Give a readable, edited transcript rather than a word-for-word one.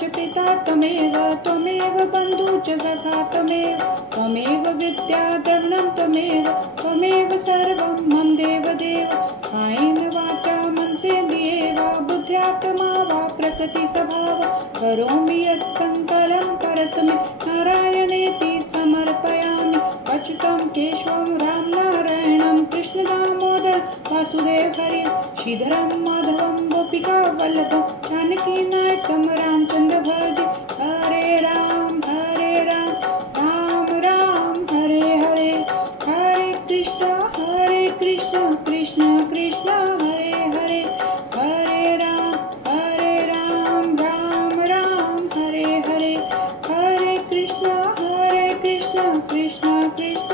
च पिता त्वमेव त्वमेव बन्धु च सखा त्वमेव त्वमेव विद्या द्रविणं त्वमेव त्वमेव सर्वं मम देवदेव कायेन वाचा मनसेन्द्रियैर्वा बुद्ध्यात्मा वा प्रकृतिस्वभाव करोमि यत्सङ्कलं परस्मै नारायणेति समर्पयामि अच्युतं केशवं रामनारायणं कृष्णदामोदर वासुदेव हरि श्रीधरं माधवं गोपिका वल्लभं जानकीनायकं रामचन्द्र भज हरे राम राम राम हरे हरे हरे कृष्ण कृष्ण कृष्ण हरे हरे हरे राम राम राम हरे हरे हरे कृष्ण कृष्ण कृष्ण